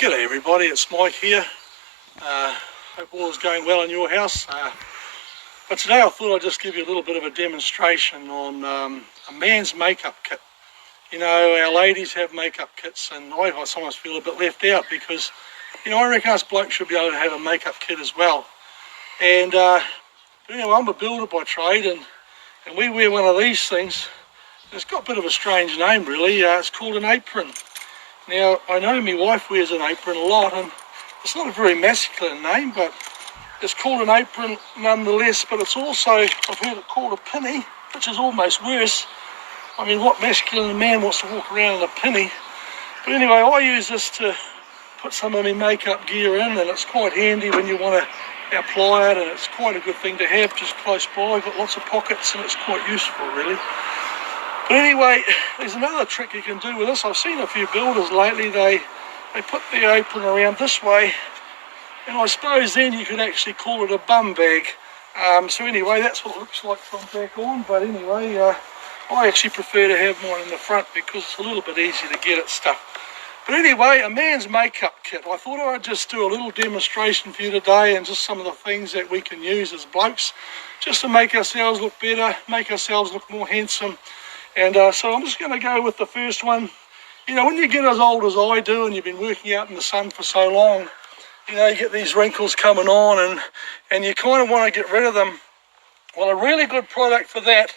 G'day everybody, it's Mike here. Hope all is going well in your house. But today I thought I'd just give you a little bit of a demonstration on a man's makeup kit. You know, our ladies have makeup kits, and I sometimes feel a bit left out because, you know, I reckon us blokes should be able to have a makeup kit as well. And anyway, I'm a builder by trade, and we wear one of these things. It's got a bit of a strange name really. It's called an apron. Now, I know my wife wears an apron a lot, and it's not a very masculine name, but it's called an apron nonetheless. But it's also, I've heard it called a pinny, which is almost worse. I mean, what masculine man wants to walk around in a pinny? But anyway, I use this to put some of my makeup gear in, and it's quite handy when you want to apply it, and it's quite a good thing to have just close by. Got lots of pockets, and it's quite useful, really. But anyway, there's another trick you can do with this. I've seen a few builders lately, they put their apron around this way, and I suppose then you could actually call it a bum bag. So anyway, that's what it looks like from back on. But anyway, I actually prefer to have mine in the front because it's a little bit easier to get at stuff. But anyway, a man's makeup kit. I thought I'd just do a little demonstration for you today, and just some of the things that we can use as blokes just to make ourselves look better, make ourselves look more handsome. And so I'm just going to go with the first one. You know, when you get as old as I do and you've been working out in the sun for so long, you know, you get these wrinkles coming on, and you kind of want to get rid of them. Well, a really good product for that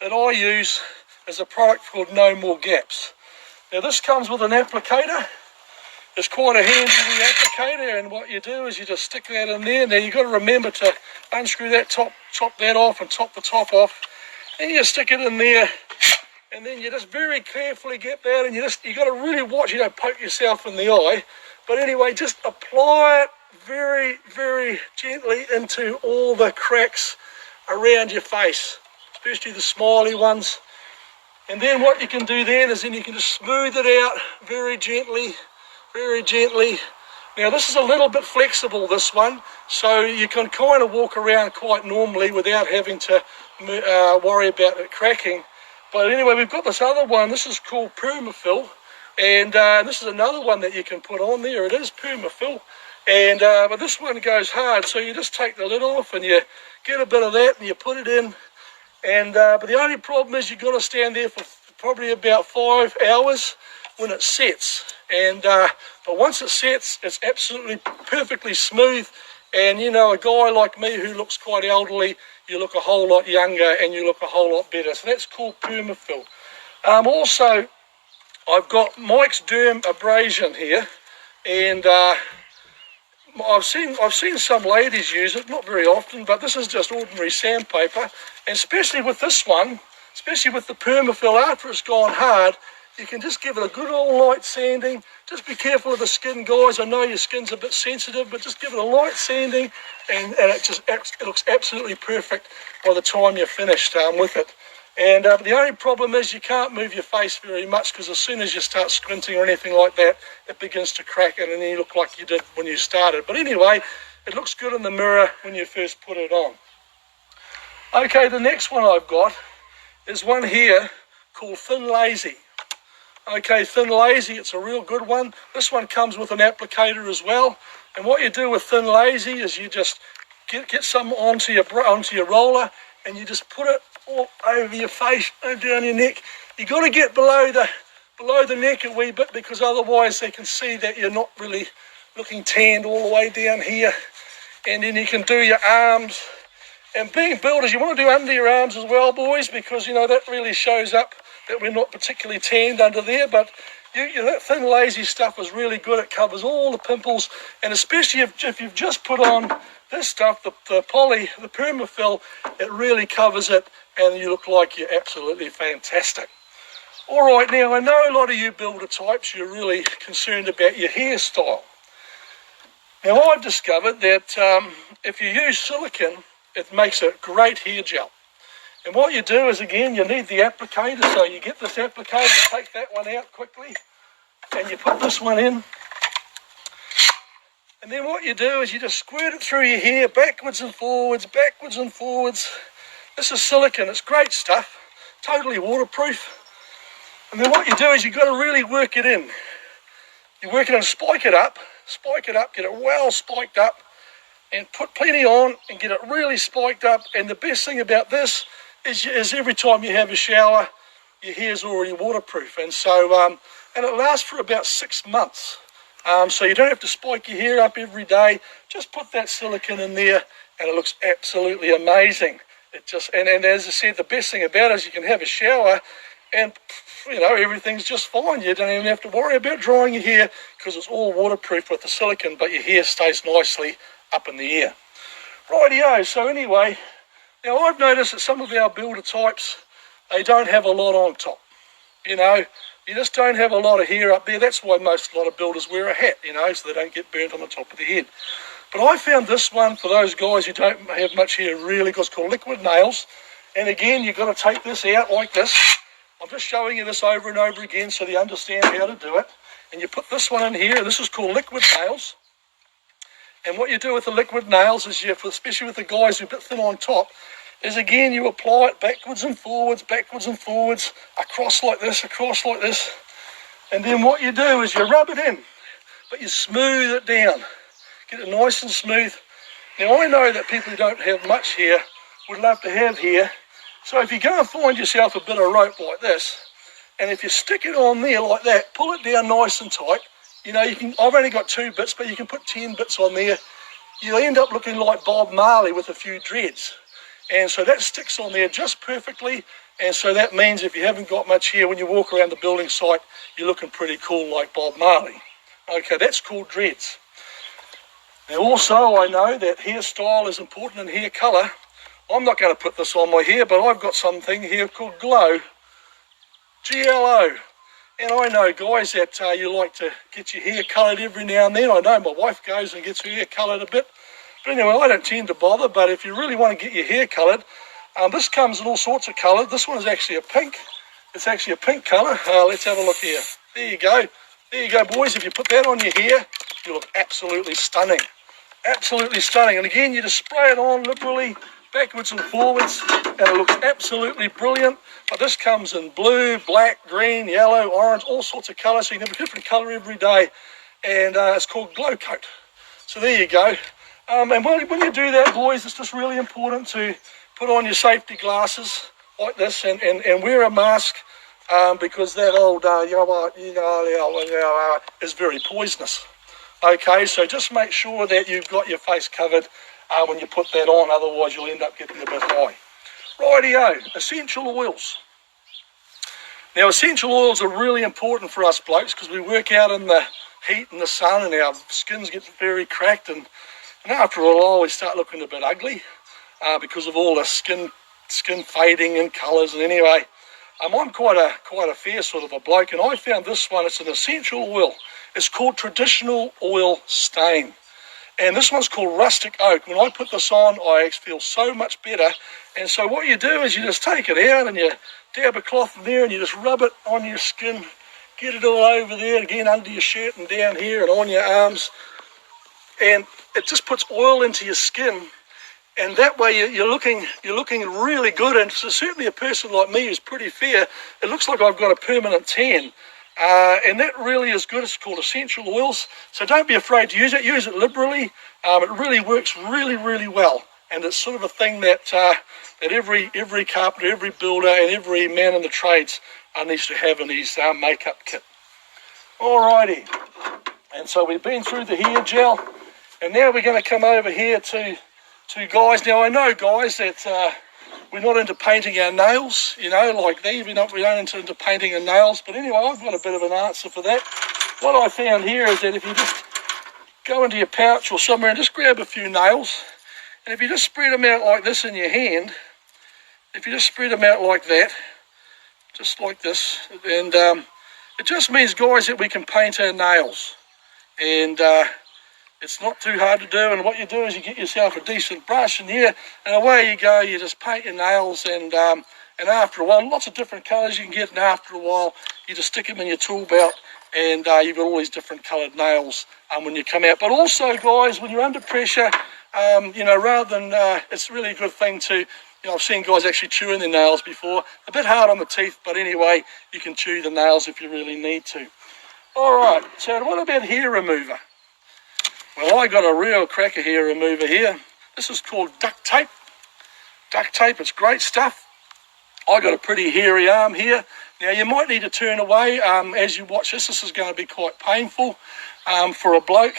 I use is a product called No More Gaps. Now, this comes with an applicator. It's quite a handy applicator, and what you do is you just stick that in there. Now, you've got to remember to unscrew that top that off and top the top off. And you stick it in there, and then you just very carefully get that, and you got to really watch you don't poke yourself in the eye. But anyway, just apply it very, very gently into all the cracks around your face, especially the smiley ones. And then what you can do then is you can just smooth it out very gently, very gently. Now this is a little bit flexible, this one, so you can kind of walk around quite normally without having to worry about it cracking. But anyway, we've got this other one. This is called Permafill, and this is another one that you can put on there. It is Permafill, and but this one goes hard, so you just take the lid off and you get a bit of that and you put it in. And but the only problem is you've got to stand there for probably about 5 hours when it sets. And but once it sets, it's absolutely perfectly smooth. And you know, a guy like me who looks quite elderly, you look a whole lot younger and you look a whole lot better. So that's called Permafill. Also, I've got Mike's Derm Abrasion here, and I've seen some ladies use it, not very often, but this is just ordinary sandpaper. And especially with this one, especially with the Permafill, after it's gone hard, you can just give it a good old light sanding. Just be careful of the skin, guys. I know your skin's a bit sensitive, but just give it a light sanding, and it looks absolutely perfect by the time you're finished with it. And the only problem is you can't move your face very much, because as soon as you start squinting or anything like that, it begins to crack, and then you look like you did when you started. But anyway, it looks good in the mirror when you first put it on. Okay, the next one I've got is one here called Thin Lazy. Okay, Thin Lazy, it's a real good one. This one comes with an applicator as well. And what you do with Thin Lazy is you just get some onto your roller, and you just put it all over your face and down your neck. You got to get below the neck a wee bit, because otherwise they can see that you're not really looking tanned all the way down here. And then you can do your arms. And being builders, you want to do under your arms as well, boys, because you know that really shows up that we're not particularly tanned under there. But that Thin Lazy stuff is really good. It covers all the pimples, and especially if you've just put on this stuff, the Permafill, it really covers it, and you look like you're absolutely fantastic. All right, now I know a lot of you builder types, you're really concerned about your hairstyle. Now I've discovered that if you use silicone, it makes a great hair gel. And what you do is, again, you need the applicator. So you get this applicator, take that one out quickly, and you put this one in. And then what you do is you just squirt it through your hair, backwards and forwards, backwards and forwards. This is silicone, it's great stuff, totally waterproof. And then what you do is you've got to really work it in. You work it and spike it up, get it well spiked up, and put plenty on and get it really spiked up. And the best thing about this is every time you have a shower, your hair's already waterproof. And so, and it lasts for about 6 months. So you don't have to spike your hair up every day. Just put that silicone in there and it looks absolutely amazing. It just, and as I said, the best thing about it is you can have a shower and, you know, everything's just fine. You don't even have to worry about drying your hair because it's all waterproof with the silicone, but your hair stays nicely up in the air. Rightio, so anyway, now I've noticed that some of our builder types, they don't have a lot on top. You know, you just don't have a lot of hair up there. That's why a lot of builders wear a hat, you know, so they don't get burnt on the top of the head. But I found this one for those guys who don't have much hair really good. It's called Liquid Nails. And again, you've got to take this out like this. I'm just showing you this over and over again so you understand how to do it. And you put this one in here, and this is called Liquid Nails. And what you do with the liquid nails is, especially with the guys who are a bit thin on top, is again you apply it backwards and forwards, across like this, and then what you do is you rub it in, but you smooth it down, get it nice and smooth. Now I know that people who don't have much hair would love to have hair, so if you go and find yourself a bit of rope like this, and if you stick it on there like that, pull it down nice and tight. You know, I've only got 2 bits, but you can put 10 bits on there. You'll end up looking like Bob Marley with a few dreads. And so that sticks on there just perfectly. And so that means if you haven't got much hair, when you walk around the building site, you're looking pretty cool like Bob Marley. Okay, that's called dreads. Now also, I know that hairstyle is important and hair colour. I'm not going to put this on my hair, but I've got something here called Glow. G-L-O. And I know, guys, that you like to get your hair coloured every now and then. I know my wife goes and gets her hair coloured a bit. But anyway, I don't tend to bother. But if you really want to get your hair coloured, this comes in all sorts of colours. This one is actually a pink. It's actually a pink colour. Let's have a look here. There you go. There you go, boys. If you put that on your hair, you look absolutely stunning. Absolutely stunning. And again, you just spray it on liberally, backwards and forwards, and it looks absolutely brilliant. But this comes in blue, black, green, yellow, orange, all sorts of colours, so you can have a different colour every day. And it's called Glow Coat. So there you go. And when you do that, boys, it's just really important to put on your safety glasses like this and wear a mask because that old is very poisonous. Okay, so just make sure that you've got your face covered when you put that on, otherwise you'll end up getting a bit high. Rightio, essential oils. Now essential oils are really important for us blokes because we work out in the heat and the sun and our skins get very cracked and after a while we start looking a bit ugly because of all the skin fading and colours. And anyway, I'm quite a fair sort of a bloke, and I found this one. It's an essential oil. It's called Traditional Oil Stain. And this one's called Rustic Oak. When I put this on, I feel so much better. And so what you do is you just take it out and you dab a cloth in there and you just rub it on your skin. Get it all over there, again under your shirt and down here and on your arms. And it just puts oil into your skin. And that way you're looking really good. And so certainly a person like me who's pretty fair, it looks like I've got a permanent tan. And that really is good. It's called essential oils. So don't be afraid to use it. Use it liberally. It really works really, really well. And it's sort of a thing that every carpenter, every builder, and every man in the trades needs to have in his makeup kit. Alrighty. And so we've been through the hair gel, and now we're going to come over here to guys. Now I know, guys, that we're not into painting our nails, you know, like these. We don't into painting our nails. But anyway, I've got a bit of an answer for that. What I found here is that if you just go into your pouch or somewhere and just grab a few nails, and if you just spread them out like this in your hand, if you just spread them out like that, just like this, and it just means, guys, that we can paint our nails. And it's not too hard to do, and what you do is you get yourself a decent brush in here, and away you go. You just paint your nails, and after a while, lots of different colours you can get, and after a while, you just stick them in your tool belt, and you've got all these different coloured nails when you come out. But also, guys, when you're under pressure, you know, rather than, it's really a good thing to, you know, I've seen guys actually chewing their nails before. A bit hard on the teeth, but anyway, you can chew the nails if you really need to. Alright, so what about hair remover? Well, I got a real cracker hair remover here. This is called duct tape. Duct tape, it's great stuff. I got a pretty hairy arm here. Now you might need to turn away as you watch this. This is going to be quite painful for a bloke.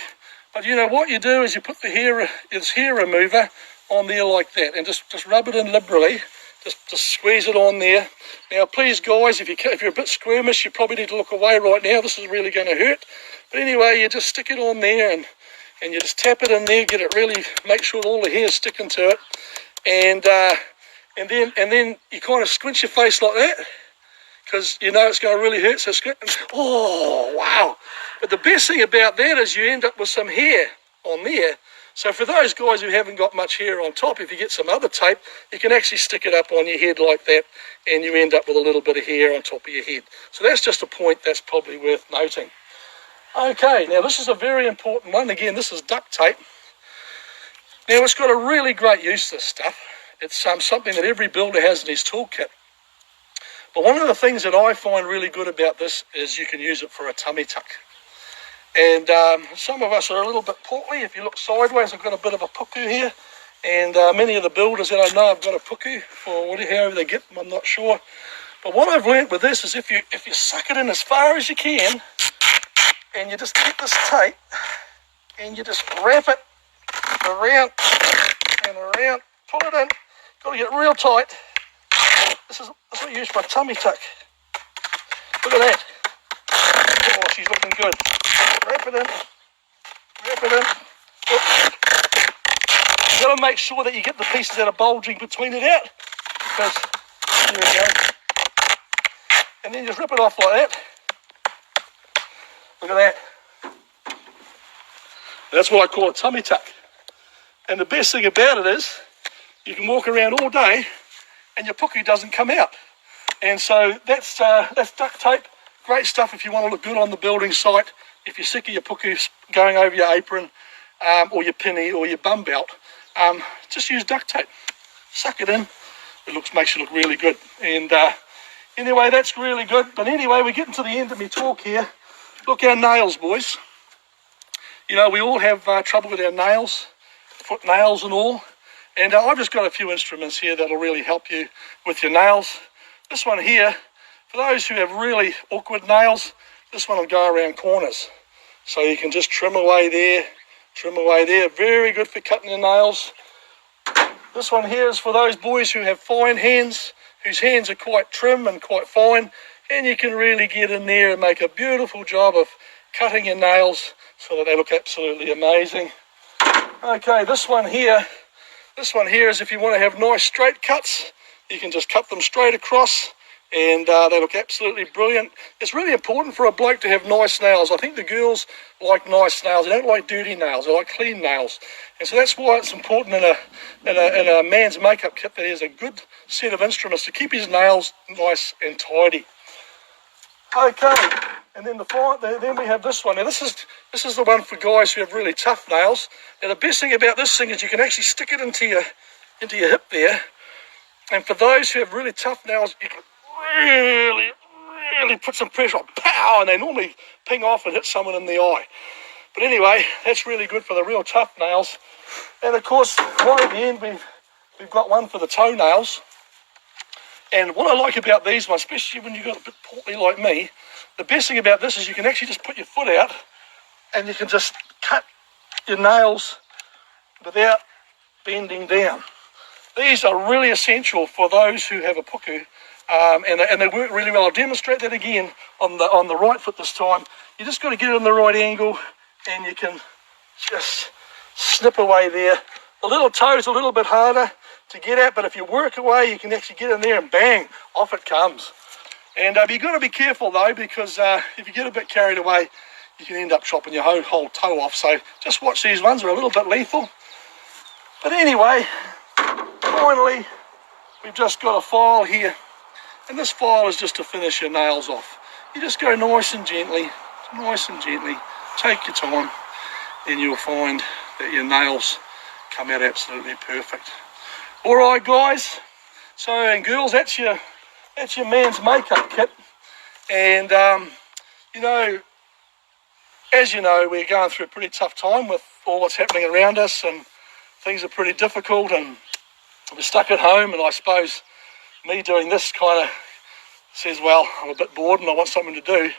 But you know what you do is you put the hair remover on there like that and just rub it in liberally. Just squeeze it on there. Now please guys, if you're a bit squeamish, you probably need to look away right now. This is really going to hurt. But anyway, you just stick it on there and you just tap it in there, get it really, make sure all the hair's sticking to it. And then you kind of squinch your face like that, because you know it's going to really hurt. So oh wow! But the best thing about that is you end up with some hair on there. So for those guys who haven't got much hair on top, if you get some other tape, you can actually stick it up on your head like that, and you end up with a little bit of hair on top of your head. So that's just a point that's probably worth noting. Okay, now this is a very important one. Again, this is duct tape. Now it's got a really great use, this stuff. It's something that every builder has in his toolkit. But one of the things that I find really good about this is you can use it for a tummy tuck. And some of us are a little bit portly. If you look sideways, I've got a bit of a puku here. And many of the builders that I know have got a puku, or however they get them, I'm not sure. But what I've learnt with this is if you suck it in as far as you can, and you just get this tape, and you just wrap it around and around, pull it in. Got to get real tight. This is what I use for a tummy tuck. Look at that. Oh, she's looking good. Wrap it in. Wrap it in. Oh. You've got to make sure that you get the pieces that are bulging between it out. Because, here we go. And then just rip it off like that. Look at that. That's what I call a tummy tuck. And the best thing about it is, you can walk around all day and your puku doesn't come out. And so that's duct tape. Great stuff if you want to look good on the building site. If you're sick of your puku going over your apron or your pinny or your bum belt, just use duct tape. Suck it in. It makes you look really good. And anyway, that's really good. But anyway, we're getting to the end of my talk here. Look, our nails, boys. You know, we all have trouble with our nails, foot nails and all. And I've just got a few instruments here that'll really help you with your nails. This one here, for those who have really awkward nails, this one will go around corners. So you can just trim away there, trim away there. Very good for cutting your nails. This one here is for those boys who have fine hands, whose hands are quite trim and quite fine, and you can really get in there and make a beautiful job of cutting your nails so that they look absolutely amazing. Okay, this one here is if you want to have nice straight cuts, you can just cut them straight across and they look absolutely brilliant. It's really important for a bloke to have nice nails. I think the girls like nice nails. They don't like dirty nails. They like clean nails. And so that's why it's important in a man's makeup kit that he has a good set of instruments to keep his nails nice and tidy. Okay, and then then we have this one. Now this is the one for guys who have really tough nails. Now the best thing about this thing is you can actually stick it into your hip there. And for those who have really tough nails, you can really put some pressure on, pow, and they normally ping off and hit someone in the eye. But anyway, that's really good for the real tough nails. And of course, right at the end, we've got one for the toenails. And what I like about these ones, especially when you've got a bit portly like me, the best thing about this is you can actually just put your foot out and you can just cut your nails without bending down. These are really essential for those who have a puku, and they work really well. I'll demonstrate that again on the right foot this time. You just got to get it in the right angle and you can just snip away there. The little toe is a little bit harder to get at, but if you work away, you can actually get in there and bang, off it comes. And you've got to be careful though, because if you get a bit carried away, you can end up chopping your whole toe off. So just watch these ones, they're a little bit lethal. But anyway, finally, we've just got a file here. And this file is just to finish your nails off. You just go nice and gently, take your time, and you'll find that your nails come out absolutely perfect. All right, guys. So, and girls, that's your man's makeup kit. And you know, as you know, we're going through a pretty tough time with all what's happening around us, and things are pretty difficult, and we're stuck at home. And I suppose me doing this kind of says, well, I'm a bit bored and I want something to do.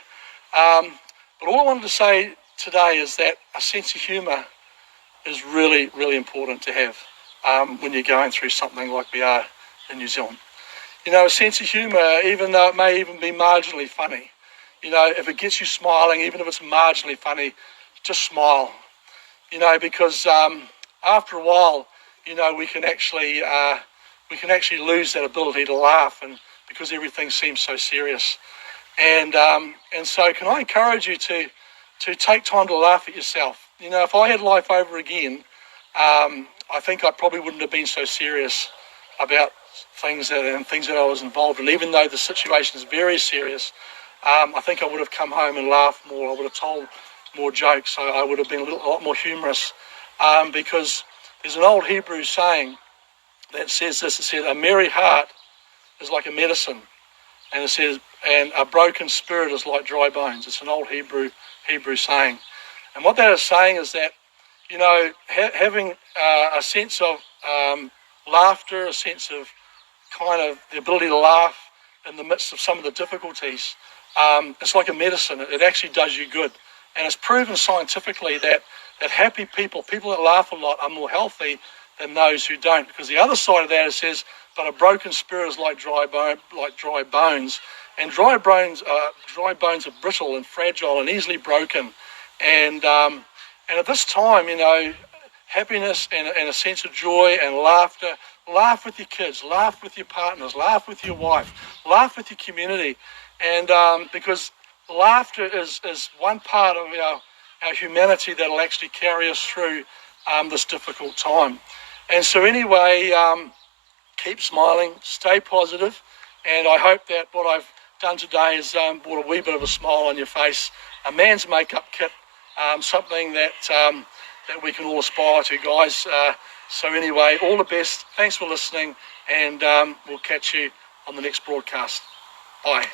But all I wanted to say today is that a sense of humour is really, really important to have when you're going through something like we are in New Zealand. You know, a sense of humour, even though it may even be marginally funny, you know, if it gets you smiling, even if it's marginally funny, just smile. You know, because after a while, you know, we can actually lose that ability to laugh, and because everything seems so serious. And so, can I encourage you to take time to laugh at yourself? You know, if I had life over again, I think I probably wouldn't have been so serious about things that I was involved in. Even though the situation is very serious, I think I would have come home and laughed more. I would have told more jokes. I would have been a lot more humorous, because there's an old Hebrew saying that says this. It says, a merry heart is like a medicine, and it says, and a broken spirit is like dry bones. It's an old Hebrew saying. And what that is saying is that, you know, having a sense of laughter, a sense of kind of the ability to laugh in the midst of some of the difficulties, it's like a medicine. It actually does you good. And it's proven scientifically that happy people that laugh a lot, are more healthy than those who don't. Because the other side of that, it says, but a broken spirit is like dry bones. And dry bones are brittle and fragile and easily broken. And at this time, you know, happiness and a sense of joy and laughter. Laugh with your kids, laugh with your partners, laugh with your wife, laugh with your community. And because laughter is one part of our humanity that will actually carry us through this difficult time. And so anyway, keep smiling, stay positive, and I hope that what I've done today has brought a wee bit of a smile on your face. A man's makeup kit, something that we can all aspire to, guys. So anyway, all the best. Thanks for listening, and we'll catch you on the next broadcast. Bye.